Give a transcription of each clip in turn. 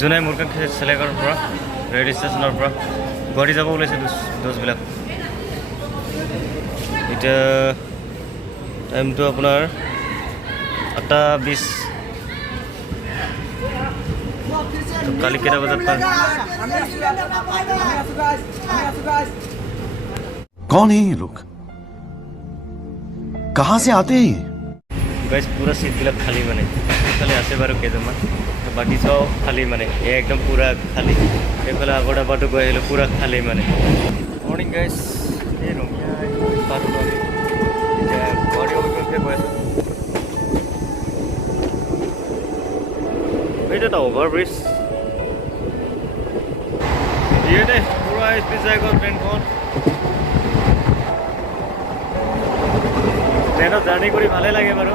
জোনাই মুৰকাক চেলেকৰ পৰা ৰেল ষ্টেচনৰ পৰা গুৱাহাটী যাব ওলাইছে দোষবিলাক। এতিয়া টাইমটো আপোনাৰ 8:20। কালি কেইটা বজাত পায়? कौन है ये लोग? कहाँ से आते हैं? গাইজ পুৰা চিটবিলাক খালী মানে এইফালে আছে বাৰু কেইজনমান, বাকী চব খালী মানে একদম পুৰা খালী। এইফালে আগৰ ডাবাটো গৈ আহিলোঁ পুৰা খালী মানে। মৰ্ণিং গাইজ, এই ৰঙিয়া পালোঁ আমি এতিয়া গুৱাহাটী অভিমুখে গৈ আছোঁ। এইটো এটা অভাৰব্ৰিজ দিয়ে দে, পুৰা স্পীড যাই গ'ল ট্ৰেইনখন। ট্ৰেইনত জাৰ্ণি কৰি ভালেই লাগে বাৰু।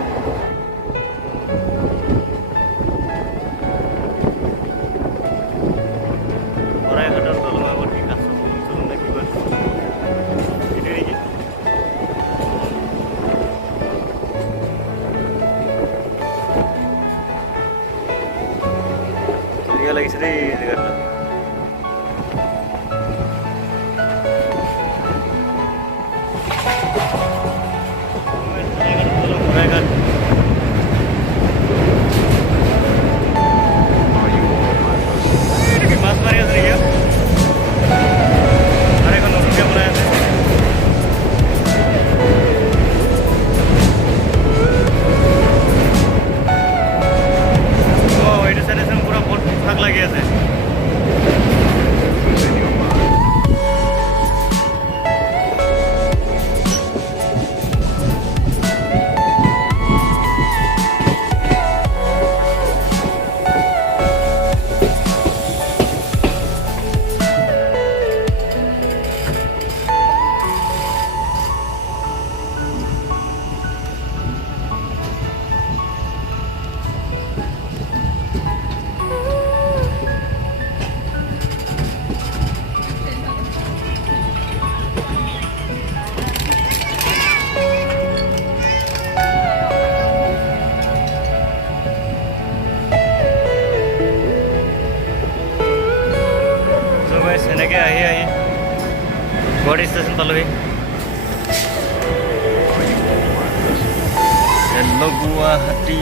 শৰাইঘাটৰ দলঙাৱতী কাছ চলুন নে কিবা এইটো নেকি? ধুনীয়া লাগিছে দেই জেগাটো। এনেকৈ আহি গুৱাহাটী ষ্টেচন পালোহি। হেল্ল' গুৱাহাটী,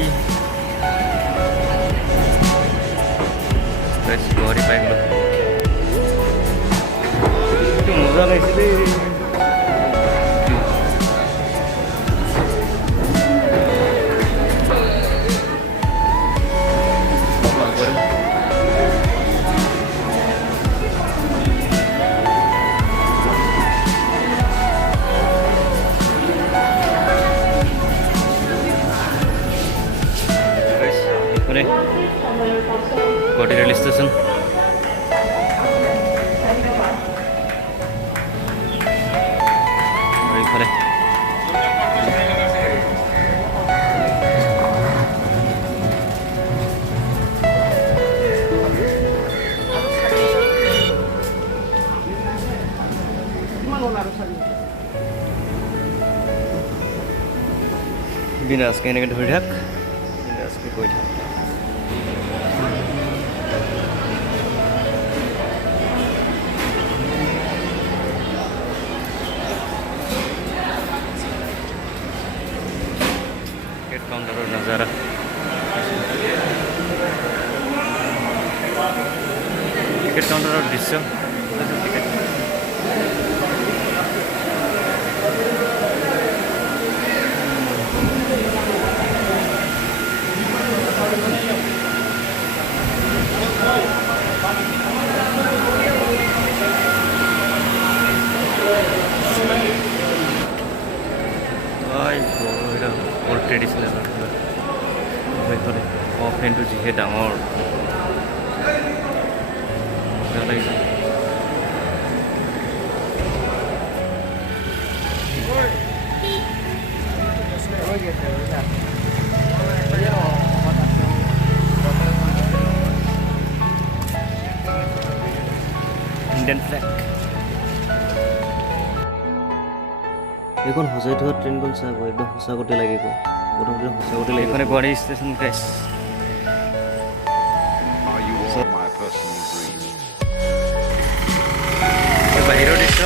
গুৱাহাটী পাই গ'লো। এইটো মজা লাগিছে দেই। Guwahati rail station. আৰু এইফালে বিনাজকে এনেকৈ ধৰি থাক, বিনাজকে গৈ থাক। टिकट काउंटर नज़ारा, टिकट काउंटर दृश्य। ओल्ड ट्रेडिशनल भीतरे ऑफलाइन जिहे डाঙर লাগিছে। ইন্ডিয়ান ফ্ল্যাগ এখন সজাই থোৱা ট্ৰেইনখন চাব, একদম সঁচাকতে লাগিব। প্ৰথমতে সঁচাকতে লাগিব। এইখনে গুৱাহাটী ষ্টেচন গাইছ। বাহিৰৰ দৃশ্য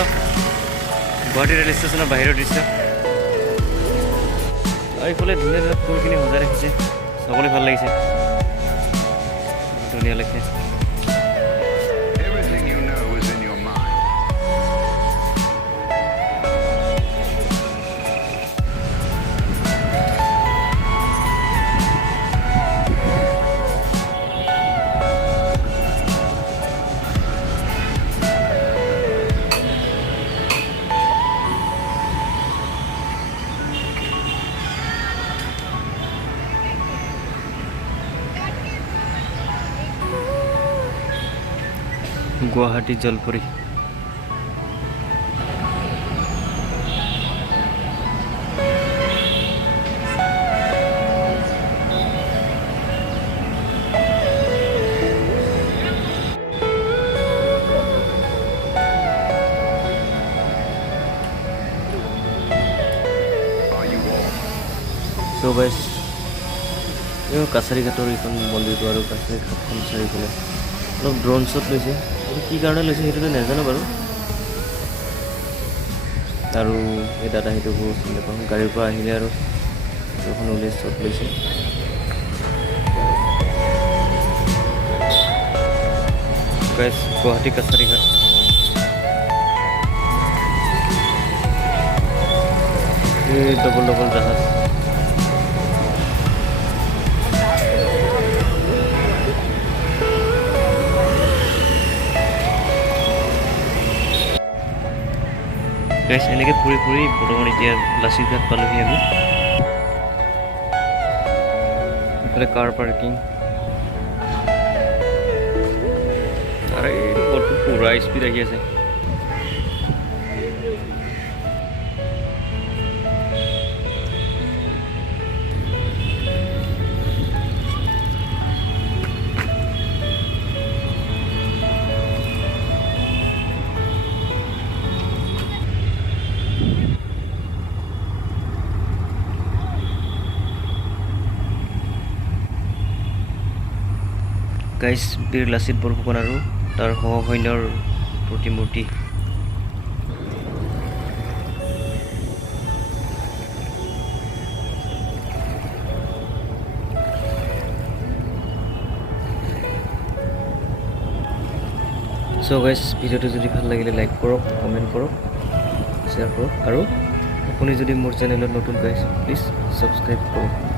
গুৱাহাটী ৰেল ষ্টেচনৰ বাহিৰৰ দৃশ্য আৰু এইফালে ধুনীয়া ধুনীয়া ফুলখিনি সজাই ৰাখিছে চাবলৈ ভাল লাগিছে ধুনীয়া লাগিছে Everything you know is in your mind. Guwahati জলপৰী Are you all? চ' গাইছ এই কাছাৰী ঘাটৰ এইখন মন্দিৰটো আৰু কাছাৰী ঘাটখন চাৰিওফালে অলপ ড্ৰোন শ্বট লৈছে কি কাৰণে লৈছে সেইটোতো নাজানো বাৰু আৰু এই দাদা সেইটো বহুত চিন্তা পাওঁ গাড়ীৰ পৰা আহিলে আৰু এখন উলিয়াই শ্বট লৈছে গাইছ গুৱাহাটী কাছাৰী ঘাট এই ডবল ডবল জাহাজ গাইছ এনেকৈ ফুৰি ফুৰি বৰ্তমান এতিয়া লাচিত ঘাট পালোহি আমি এইফালে কাৰ পাৰ্কিং আৰু এই বৰটো পুৰা স্পীড আহি আছে গাইছ বীৰ লাচিত বৰফুকন আৰু তাৰ সৈন্যৰ প্ৰতিমূৰ্তি চ' গাইছ ভিডিঅ'টো যদি ভাল লাগিলে লাইক কৰক কমেণ্ট কৰক শ্বেয়াৰ কৰক আৰু আপুনি যদি মোৰ চেনেলত নতুন গাইছে প্লিজ ছাবস্ক্ৰাইব কৰক